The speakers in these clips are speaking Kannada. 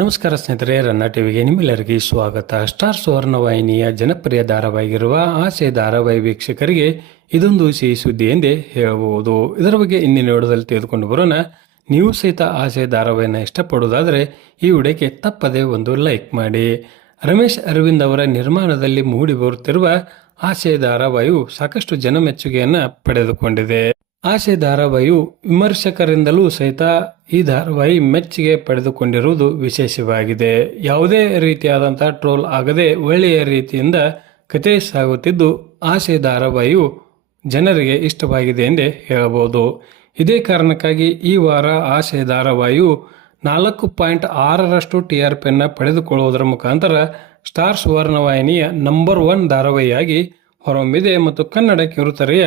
ನಮಸ್ಕಾರ ಸ್ನೇಹಿತರೆ, ರನ್ನ ಟಿವಿಗೆ ನಿಮ್ಮೆಲ್ಲರಿಗೆ ಸ್ವಾಗತ. ಸ್ಟಾರ್ ಸುವರ್ಣ ವಾಹಿನಿಯ ಜನಪ್ರಿಯ ಧಾರಾವಾಹಿಗಿರುವ ಆಸೆ ಧಾರಾವಾಹಿ ವೀಕ್ಷಕರಿಗೆ ಇದೊಂದು ಸಿಹಿ ಸುದ್ದಿ ಎಂದೇ ಹೇಳಬಹುದು. ಇದರ ಬಗ್ಗೆ ಇಂದಿನ ವಿಡಿಯೋದಲ್ಲಿ ತೆಗೆದುಕೊಂಡು ಬರೋಣ. ನೀವು ಸಹಿತ ಆಸೆ ಧಾರಾವಾಹಿನ ಇಷ್ಟಪಡುವುದಾದರೆ ಈ ವಿಡಿಯೋಕ್ಕೆ ತಪ್ಪದೇ ಒಂದು ಲೈಕ್ ಮಾಡಿ. ರಮೇಶ್ ಅರವಿಂದ್ ಅವರ ನಿರ್ಮಾಣದಲ್ಲಿ ಮೂಡಿ ಬರುತ್ತಿರುವ ಆಸೆ ಧಾರಾವಾಹಿಯು ಸಾಕಷ್ಟು ಜನಮೆಚ್ಚುಗೆಯನ್ನು ಪಡೆದುಕೊಂಡಿದೆ. ಆಸೆ ಧಾರಾವಾಹಿಯು ವಿಮರ್ಶಕರಿಂದಲೂ ಸಹಿತ ಈ ಧಾರಾವಾಹಿ ಮೆಚ್ಚುಗೆ ಪಡೆದುಕೊಂಡಿರುವುದು ವಿಶೇಷವಾಗಿದೆ. ಯಾವುದೇ ರೀತಿಯಾದಂಥ ಟ್ರೋಲ್ ಆಗದೆ ಒಳ್ಳೆಯ ರೀತಿಯಿಂದ ಕತೆ ಸಾಗುತ್ತಿದ್ದು ಆಸೆ ಧಾರಾವಾಹಿಯು ಜನರಿಗೆ ಇಷ್ಟವಾಗಿದೆ ಎಂದೇ ಹೇಳಬಹುದು. ಇದೇ ಕಾರಣಕ್ಕಾಗಿ ಈ ವಾರ ಆಸೆ ಧಾರಾವಾಹಿಯು ನಾಲ್ಕು ಪಾಯಿಂಟ್ ಆರರಷ್ಟು ಟಿ ಆರ್ ಪಿಯನ್ನು ಪಡೆದುಕೊಳ್ಳುವುದರ ಮುಖಾಂತರ ಸ್ಟಾರ್ ಸುವರ್ಣವಾಹಿನಿಯ ನಂಬರ್ ಒನ್ ಧಾರಾವಾಹಿಯಾಗಿ ಹೊರಹೊಮ್ಮಿದೆ ಮತ್ತು ಕನ್ನಡ ಕಿರುತೆರೆಯ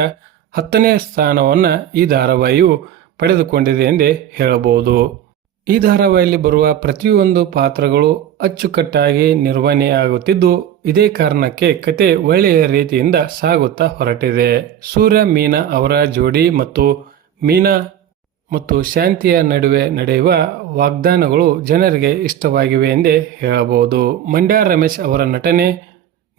ಹತ್ತನೇ ಸ್ಥಾನವನ್ನು ಈ ಧಾರಾವಾಹಿಯು ಪಡೆದುಕೊಂಡಿದೆ ಎಂದೇ ಹೇಳಬಹುದು. ಈ ಧಾರಾವಾಹಿಯಲ್ಲಿ ಬರುವ ಪ್ರತಿಯೊಂದು ಪಾತ್ರಗಳು ಅಚ್ಚುಕಟ್ಟಾಗಿ ನಿರ್ವಹಣೆಯಾಗುತ್ತಿದ್ದು ಇದೇ ಕಾರಣಕ್ಕೆ ಕತೆ ಒಳ್ಳೆಯ ರೀತಿಯಿಂದ ಸಾಗುತ್ತಾ ಹೊರಟಿದೆ. ಸೂರ್ಯ, ಮೀನಾ ಅವರ ಜೋಡಿ ಮತ್ತು ಮೀನಾ ಮತ್ತು ಶಾಂತಿಯ ನಡುವೆ ನಡೆಯುವ ವಾಗ್ದಾನಗಳು ಜನರಿಗೆ ಇಷ್ಟವಾಗಿವೆ ಎಂದೇ ಹೇಳಬಹುದು. ಮಂಡ್ಯ ರಮೇಶ್ ಅವರ ನಟನೆ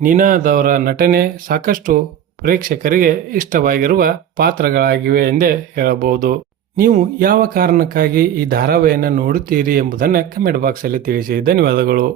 ನೀನಾದವರ ನಟನೆ ಸಾಕಷ್ಟು ಪ್ರೇಕ್ಷಕರಿಗೆ ಇಷ್ಟವಾಗಿರುವ ಪಾತ್ರಗಳಾಗಿವೆ ಎಂದೇ ಹೇಳಬಹುದು. ನೀವು ಯಾವ ಕಾರಣಕ್ಕಾಗಿ ಈ ಧಾರಾವಾಹಿಯನ್ನು ನೋಡುತ್ತೀರಿ ಎಂಬುದನ್ನು ಕಮೆಂಟ್ ಬಾಕ್ಸಲ್ಲಿ ತಿಳಿಸಿ. ಧನ್ಯವಾದಗಳು.